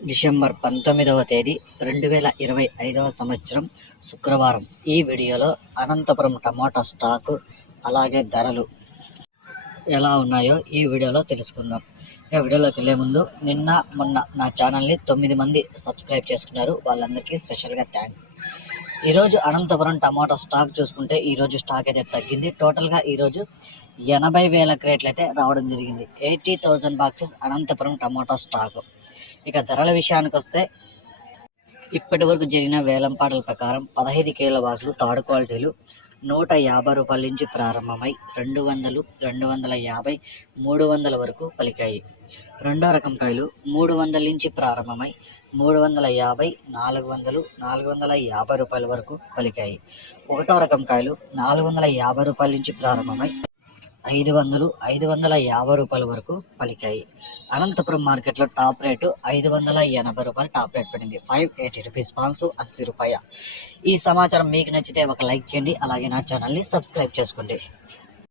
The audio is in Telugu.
డిసెంబర్ పంతొమ్మిదవ తేదీ రెండు వేల ఇరవై ఐదవ సంవత్సరం శుక్రవారం. ఈ వీడియోలో అనంతపురం టమాటా స్టాకు అలాగే ధరలు ఎలా ఉన్నాయో ఈ వీడియోలో తెలుసుకుందాం. ఈ వీడియోలోకి వెళ్ళే ముందు నిన్న మొన్న నా ఛానల్ని తొమ్మిది మంది సబ్స్క్రైబ్ చేసుకున్నారు. వాళ్ళందరికీ స్పెషల్గా థ్యాంక్స్. ఈరోజు అనంతపురం టమాటా స్టాక్ చూసుకుంటే ఈరోజు స్టాక్ అయితే తగ్గింది. టోటల్గా ఈరోజు ఎనభై వేల క్రేట్లు అయితే రావడం జరిగింది. Eighty thousand boxes Anantapuram tomato stock. ఇక ధరల విషయానికి వస్తే ఇప్పటి వరకు జరిగిన వేలంపాటల ప్రకారం పదహైదు కేల బాక్సులు థర్డ్ క్వాలిటీలు నూట యాభై రూపాయల నుంచి ప్రారంభమై రెండు వందలు రెండు వందల యాభై మూడు వందల వరకు పలికాయి. రెండో రకం కాయలు మూడు వందల నుంచి ప్రారంభమై మూడు వందల యాభై నాలుగు వందలు నాలుగు వందల యాభై రూపాయల వరకు పలికాయి. ఒకటో రకం కాయలు నాలుగు వందల యాభై రూపాయల నుంచి ప్రారంభమై ఐదు వందలు ఐదు వందల యాభై రూపాయల వరకు పలికాయి. అనంతపురం మార్కెట్లో టాప్ రేటు ఐదు వందల ఎనభై రూపాయలు టాప్ రేట్ పడింది. ఫైవ్ ఎయిటీ రూపీస్ పాన్సు అస్సీ రూపాయ. ఈ సమాచారం మీకు నచ్చితే ఒక లైక్ చేయండి. అలాగే నా ఛానల్ని సబ్స్క్రైబ్ చేసుకోండి.